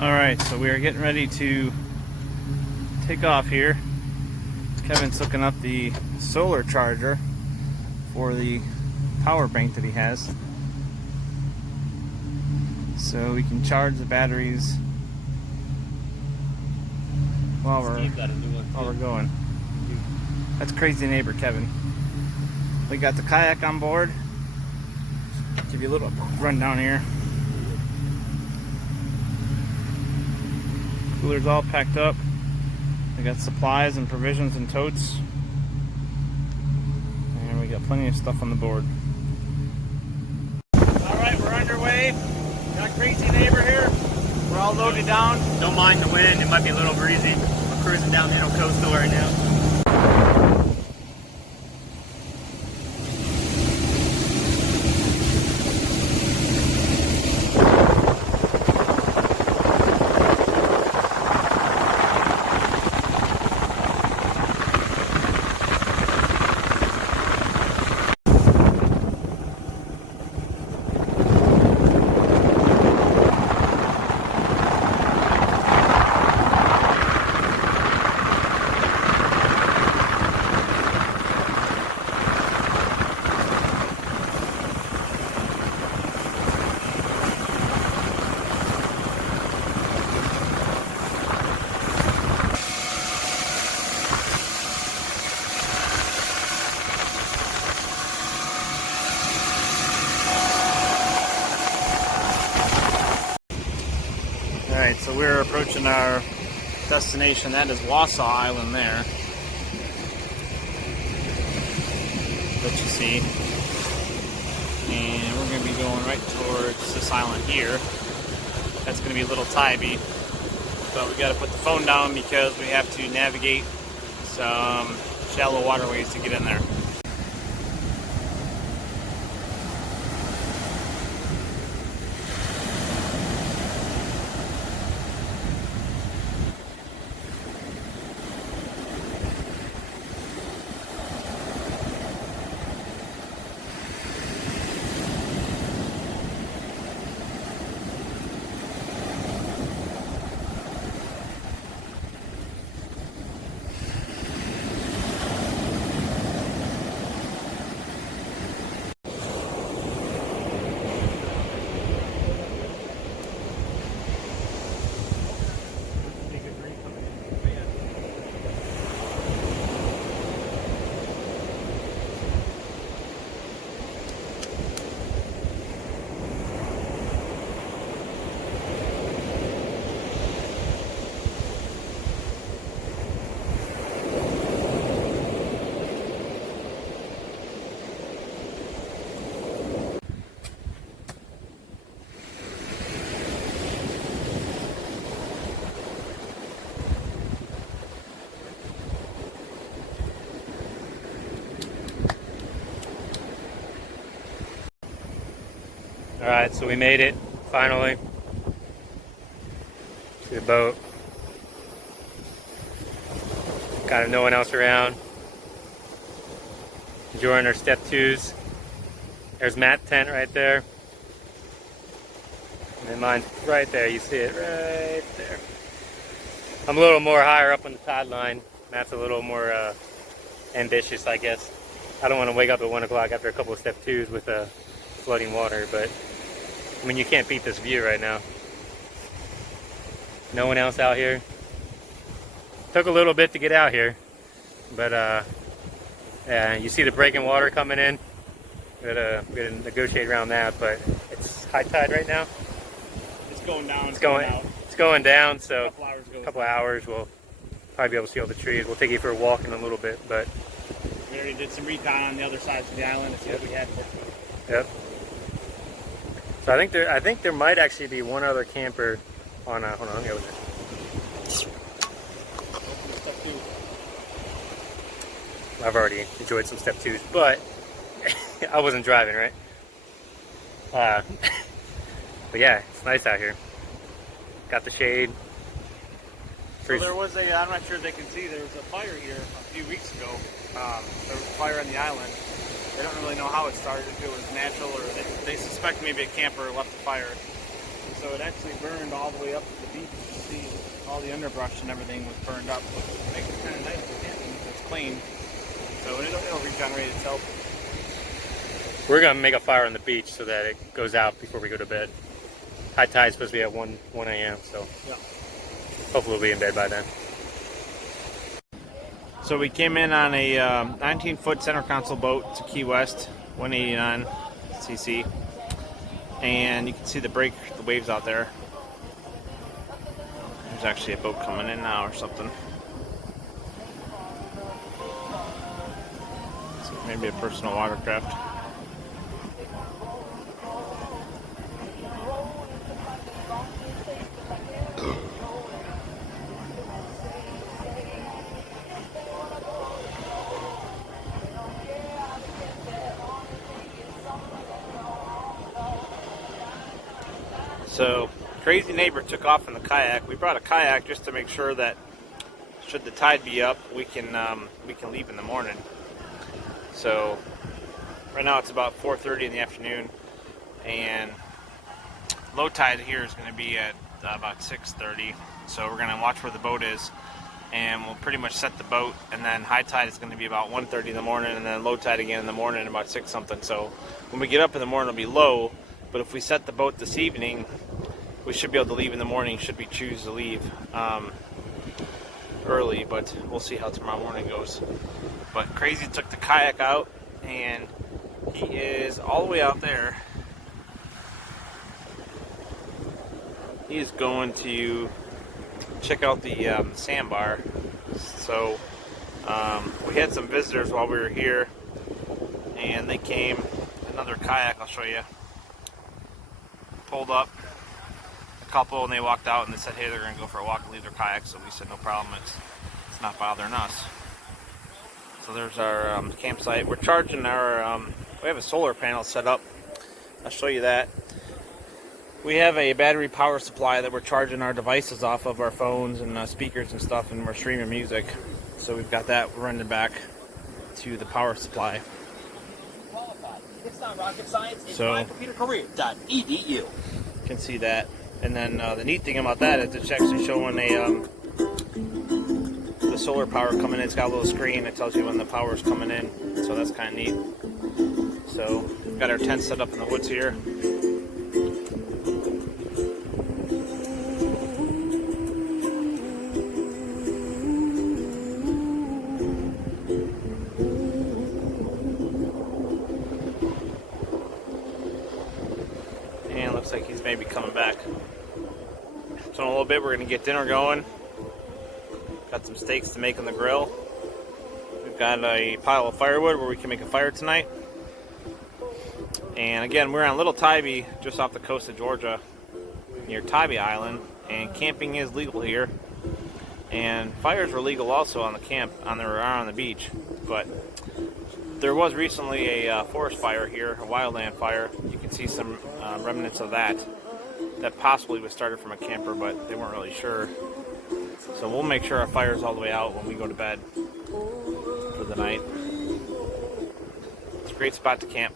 Alright, so we are getting ready to take off here. Kevin's hooking up the solar charger for the power bank that he has, so we can charge the batteries while we're going. That's crazy neighbor Kevin. We got the kayak on board. Give you a little rundown here. Cooler's all packed up. We got supplies and provisions and totes. And we got plenty of stuff on the board. Alright, we're underway. Got a crazy neighbor here. We're all loaded down. Don't mind the wind, it might be a little breezy. We're cruising down the coastal right now. Alright, so we're approaching our destination. That is Wausau Island there that you see. And we're going to be going right towards this island here. That's going to be Little Tybee. But we got to put the phone down because we have to navigate some shallow waterways to get in there. Alright, so we made it, finally, to the boat. Kind of no one else around. Enjoying our step twos. There's Matt's tent right there. And then mine's right there, you see it right there. I'm a little more higher up on the tide line. Matt's a little more ambitious, I guess. I don't want to wake up at 1 o'clock after a couple of step twos with flooding water, but I mean, you can't beat this view right now. No one else out here. Took a little bit to get out here, but yeah, you see the breaking water coming in. We're gonna negotiate around that, but it's high tide right now. It's going down. It's going down. So a couple hours, we'll probably be able to see all the trees. We'll take you for a walk in a little bit, but we already did some recon on the other sides of the island to see what we had. Yep. So I think there might actually be one other camper on hold on, let me open it. I've already enjoyed some step twos, but I wasn't driving, right? But yeah, it's nice out here. Got the shade. So there was a, I'm not sure if they can see, there was a fire here a few weeks ago. There was a fire on the island. They don't really know how it started, if it was natural or they suspect maybe a camper left the fire. so it actually burned all the way up to the beach. You can see all the underbrush and everything was burned up. Makes it kind of nice for camping because it's clean. So it'll regenerate itself. We're gonna make a fire on the beach so that it goes out before we go to bed. High tide's supposed to be at 1 a.m. So yeah. Hopefully we'll be in bed by then. So we came in on a 19-foot center console boat to Key West, 189 cc, and you can see the waves out there. There's actually a boat coming in now or something. So maybe a personal watercraft. So, crazy neighbor took off in the kayak. We brought a kayak just to make sure that should the tide be up, we can leave in the morning. So, right now it's about 4:30 in the afternoon, and low tide here is going to be at about 6:30. So we're going to watch where the boat is, and we'll pretty much set the boat. And then high tide is going to be about 1:30 in the morning, and then low tide again in the morning about 6 something. So when we get up in the morning, it'll be low. But if we set the boat this evening, we should be able to leave in the morning, should we choose to leave early, but we'll see how tomorrow morning goes. But Crazy took the kayak out, and he is all the way out there. He is going to check out the sandbar. So we had some visitors while we were here, and they came, another kayak I'll show you, pulled up, a couple, and they walked out and they said, hey, they're going to go for a walk and leave their kayak. So we said, no problem, it's not bothering us. So there's our campsite. We're charging our, we have a solar panel set up. I'll show you that. We have a battery power supply that we're charging our devices off of, our phones and speakers and stuff, and we're streaming music. So we've got that running back to the power supply. It's not rocket science, it's So, mycomputercareer.edu. You can see that. And then the neat thing about that is it's actually showing the solar power coming in. It's got a little screen that tells you when the power is coming in. So that's kind of neat. So we've got our tent set up in the woods here. And looks like he's maybe coming back. So in a little bit we're going to get dinner going. Got some steaks to make on the grill. We've got a pile of firewood where we can make a fire tonight. And again, we're on Little Tybee, just off the coast of Georgia, near Tybee Island, and camping is legal here. And fires were legal also on the camp, on the beach. But there was recently a forest fire here, a wildland fire. You can see some remnants of that possibly was started from a camper, but they weren't really sure. So we'll make sure our fire's all the way out when we go to bed for the night. It's a great spot to camp.